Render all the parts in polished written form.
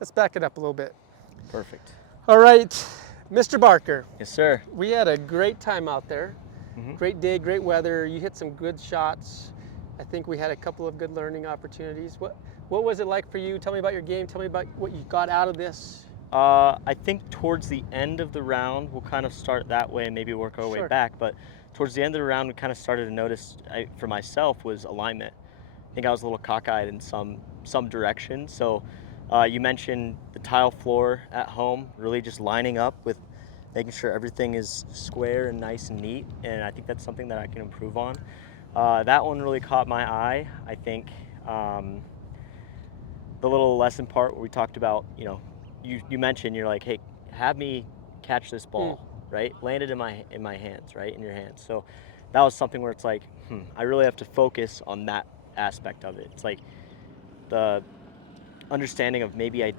Let's back it up a little bit. Perfect. All right, Mr. Barker, Yes, sir. we had a great time out there. Hmm. Great day, great weather. You hit some good shots. I think we had a couple of good learning opportunities. What was it like for you? Tell me about your game. Tell me about what you got out of this. I think towards the end of the round, we'll kind of start that way and maybe work our way Sure. back. But towards the end of the round, we kind of started to notice, for myself, was alignment. I think I was a little cockeyed in some direction. So you mentioned the tile floor at home, really just lining up with making sure everything is square and nice and neat. And I think that's something that I can improve on. That one really caught my eye. I think um, the little lesson part where we talked about, you mentioned you're like, hey, have me catch this Mm. ball, right? Land it in my hands, right? In your hands. So that was something where it's like, I really have to focus on that aspect of it. It's like the understanding of maybe I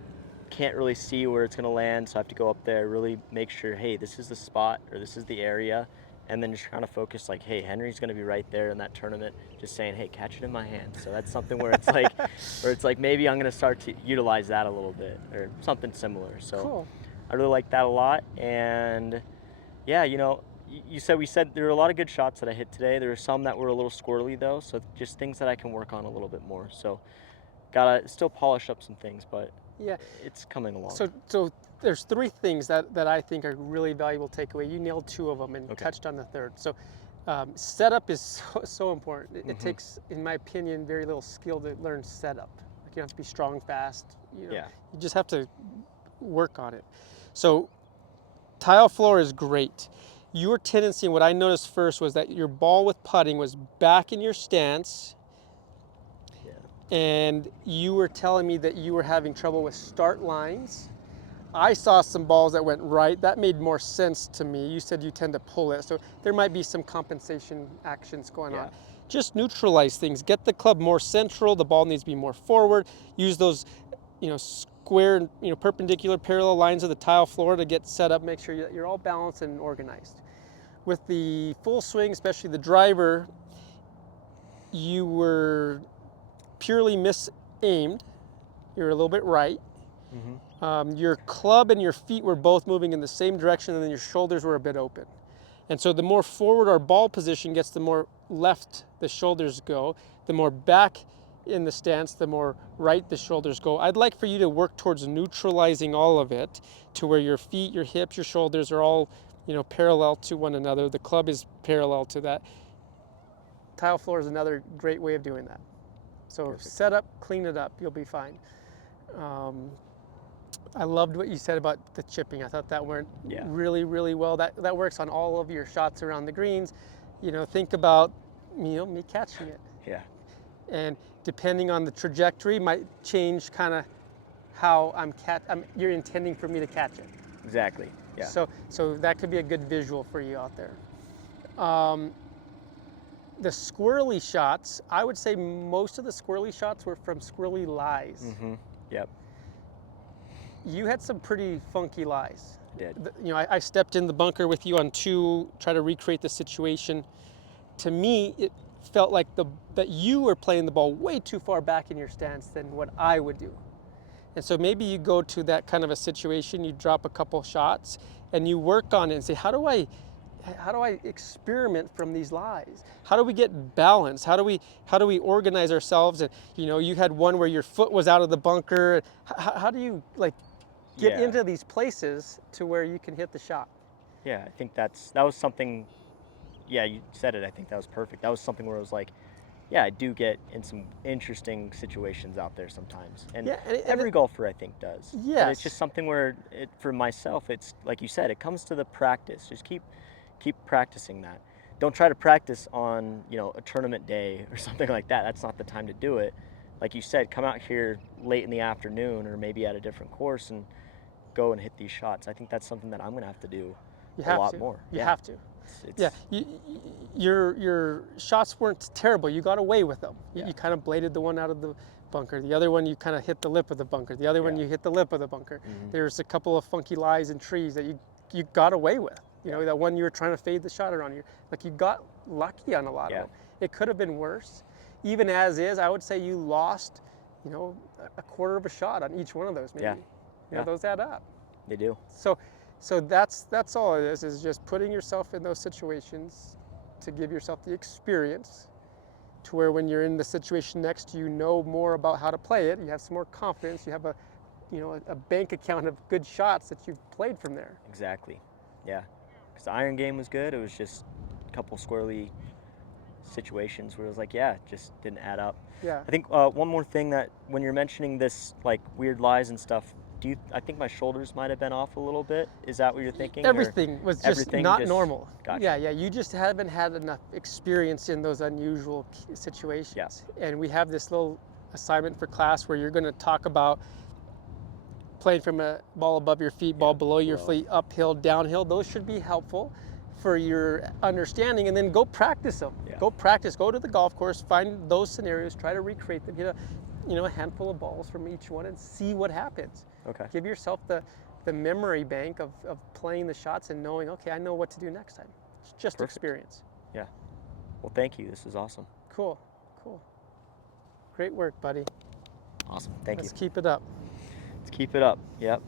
can't really see where it's going to land, so I have to go up there, really make sure, hey, this is the spot or this is the area, and then just trying to focus like, hey, Henry's going to be right there in that tournament, just saying, hey, catch it in my hands. So that's something where it's like maybe I'm going to start to utilize that a little bit or something similar. So Cool. I really like that a lot, and yeah, you said we said there were a lot of good shots that I hit today. There were some that were a little squirrely though, so just things that I can work on a little bit more. So gotta still polish up some things, but Yeah. it's coming along. So there's three things that I think are really valuable takeaway. You nailed two of them and Okay. touched on the third. So setup is so important. It Mm-hmm. takes, in my opinion, very little skill to learn setup. Like you don't have to be strong, fast. Yeah. You just have to work on it. So tile floor is great. Your tendency, and what I noticed first, was that your ball with putting was back in your stance, Yeah. and you were telling me that you were having trouble with start lines. I saw some balls that went right. That made more sense to me. You said you tend to pull it, so there might be some compensation actions going on. Yeah. Just neutralize things. Get the club more central. The ball needs to be more forward. Use those, square, perpendicular, parallel lines of the tile floor to get set up. Make sure you're all balanced and organized. With the full swing, especially the driver, you were purely misaimed. You're a little bit right. Mm-hmm. Your club and your feet were both moving in the same direction, and then your shoulders were a bit open. And so the more forward our ball position gets, the more left the shoulders go. The more back in the stance, the more right the shoulders go. I'd like for you to work towards neutralizing all of it to where your feet, your hips, your shoulders are all, parallel to one another. The club is parallel to that. Tile floor is another great way of doing that. So Perfect. set up, clean it up, you'll be fine. Um, I loved what you said about the chipping. I thought that went Yeah. really, really well. That works on all of your shots around the greens. Think about me catching it, Yeah. and depending on the trajectory, might change kind of how you're intending for me to catch it. Exactly. Yeah. So that could be a good visual for you out there. Um, the squirrely shots, I would say most of the squirrely shots were from squirrely lies. Mm-hmm. Yep. You had some pretty funky lies. I did. I stepped in the bunker with you on two, try to recreate the situation. To me, it felt like that you were playing the ball way too far back in your stance than what I would do. And so maybe you go to that kind of a situation, you drop a couple shots, and you work on it and say, how do I experiment from these lies? How do we get balance? How do we organize ourselves? And you had one where your foot was out of the bunker. How do you get Yeah. into these places to where you can hit the shot? Yeah. I think that was something. Yeah, you said it. I think that was perfect. That was something where I was like, yeah, I do get in some interesting situations out there sometimes, and Yeah, every golfer I think does. But it's just yes, something where for myself, it's like you said, it comes to the practice. Just keep practicing that. Don't try to practice on a tournament day or something like that. That's not the time to do it. Like you said, come out here late in the afternoon or maybe at a different course and go and hit these shots. I think that's something that I'm gonna have to do you a have lot to. more. You Yeah, have to. Yeah, it's your shots weren't terrible. You got away with them. You yeah, kind of bladed the one out of the bunker. The other one you kind of hit the lip of the bunker. The other one yeah, you hit the lip of the bunker. hmm There's a couple of funky lies and trees that you got away with. yeah, That one you were trying to fade the shot around. You got lucky on a lot of yeah, them. It could have been worse. Even as is, I would say you lost you know, a quarter of a shot on each one of those, maybe. Yeah. You know, Yeah. those add up. They do. So that's all it is just putting yourself in those situations to give yourself the experience to where when you're in the situation next, you know more about how to play it. You have some more confidence. You have a bank account of good shots that you've played from there. Exactly. Yeah. Because the iron game was good. It was just a couple squirrely situations where it was like, yeah, it just didn't add up. Yeah. I think one more thing that when you're mentioning this, like weird lies and stuff, I think my shoulders might have been off a little bit. Is that what you're thinking? Or Everything was just everything not just- normal. Gotcha. Yeah. You just haven't had enough experience in those unusual situations. Yeah. And we have this little assignment for class where you're going to talk about playing from a ball above your feet, ball below your feet, uphill, downhill. Those should be helpful for your understanding, and then go practice them. Yeah. Go practice. Go to the golf course, find those scenarios, try to recreate them. Get a handful of balls from each one and see what happens. Okay. Give yourself the memory bank of playing the shots and knowing, okay, I know what to do next time. It's just Perfect. experience. Yeah. Well, thank you. This is awesome. Cool. Great work, buddy. Awesome. Thank Let's you. keep it up. Let's keep it up. Yep.